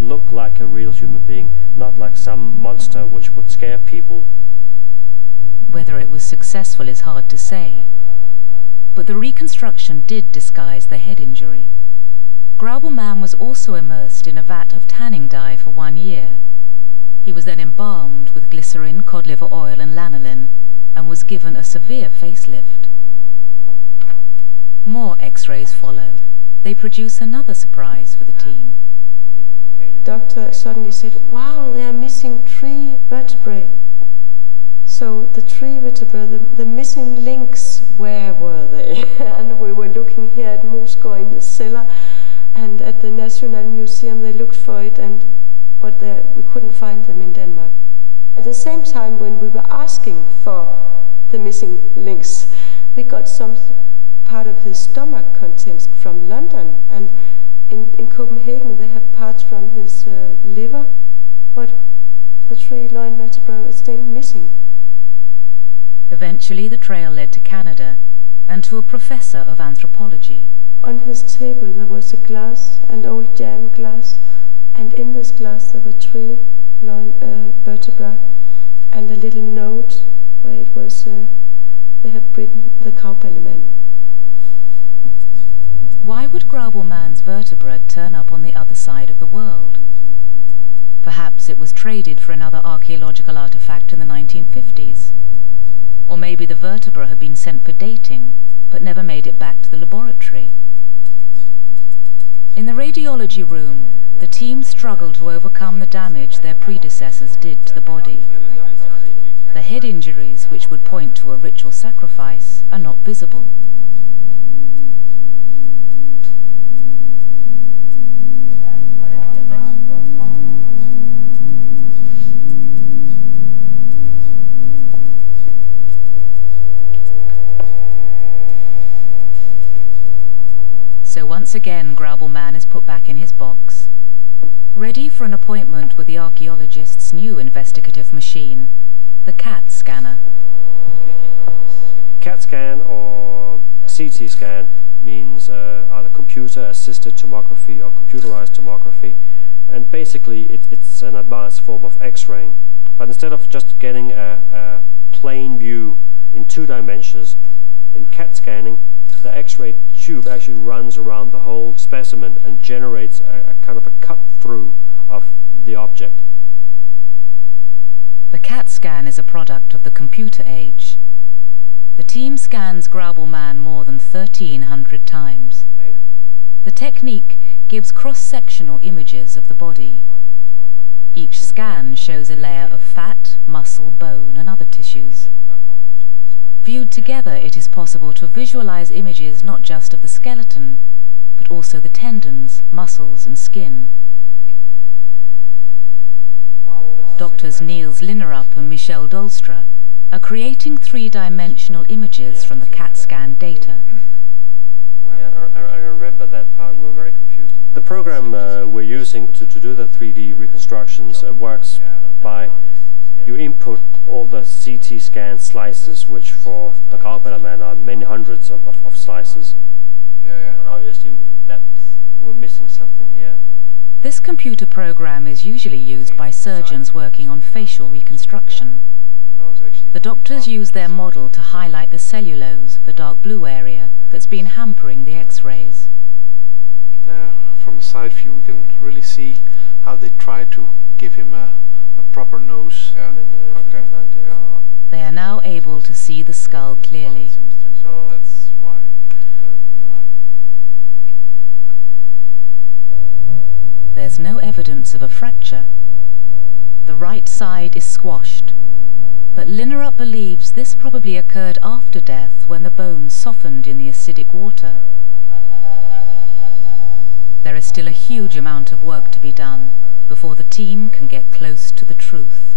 look like a real human being, not like some monster which would scare people. Whether it was successful is hard to say, but the reconstruction did disguise the head injury. Graubelman was also immersed in a vat of tanning dye for 1 year. He was then embalmed with glycerin, cod liver oil and lanolin, and was given a severe facelift. More X-rays follow. They produce another surprise for the team. Doctor suddenly said, "Wow, they are missing 3 vertebrae." So the 3 vertebrae, the missing links, where were they? And we were looking here at Moesgaard in the cellar, and at the National Museum they looked for it, but we couldn't find them in Denmark. At the same time, when we were asking for the missing links, we got some part of his stomach contents from London, and in Copenhagen they have parts from his liver, but the 3 loin vertebrae are still missing. Eventually the trail led to Canada and to a professor of anthropology. On his table there was a glass, an old jam glass, and in this glass there were 3 loin vertebrae and a little note where it was they had written the cowbellyman. Why would Graubelman's vertebra turn up on the other side of the world? Perhaps it was traded for another archaeological artifact in the 1950s. Or maybe the vertebra had been sent for dating, but never made it back to the laboratory. In the radiology room, the team struggled to overcome the damage their predecessors did to the body. The head injuries, which would point to a ritual sacrifice, are not visible. So once again, Graubelman is put back in his box, ready for an appointment with the archaeologist's new investigative machine, the CAT scanner. CAT scan or CT scan means either computer-assisted tomography or computerized tomography, and basically it's an advanced form of X-raying. But instead of just getting a plain view in 2 dimensions, in CAT scanning, the X-ray tube actually runs around the whole specimen and generates a kind of a cut-through of the object. The CAT scan is a product of the computer age. The team scans Graubelman more than 1,300 times. The technique gives cross-sectional images of the body. Each scan shows a layer of fat, muscle, bone and other tissues. Viewed together, it is possible to visualize images not just of the skeleton, but also the tendons, muscles and skin. Doctors Niels Linnerup and Michel Dolstra are creating 3-dimensional images from the CAT scan data. Yeah, I remember that part. We were very confused. The program we're using to do the 3D reconstructions works by you input all the CT scan slices, which for the cowbellyman are many hundreds of slices. Yeah. Obviously, that we're missing something here. This computer program is usually used by surgeons working on facial reconstruction. The doctors use their model to highlight the cellulose, the dark blue area, that's been hampering the X-rays. There, from a side view, we can really see how they try to give him a proper nose. Yeah. Okay. Yeah. They are now able to see the skull clearly. So that's why. There's no evidence of a fracture. The right side is squashed, but Linnerup believes this probably occurred after death when the bones softened in the acidic water. There is still a huge amount of work to be done before the team can get close to the truth.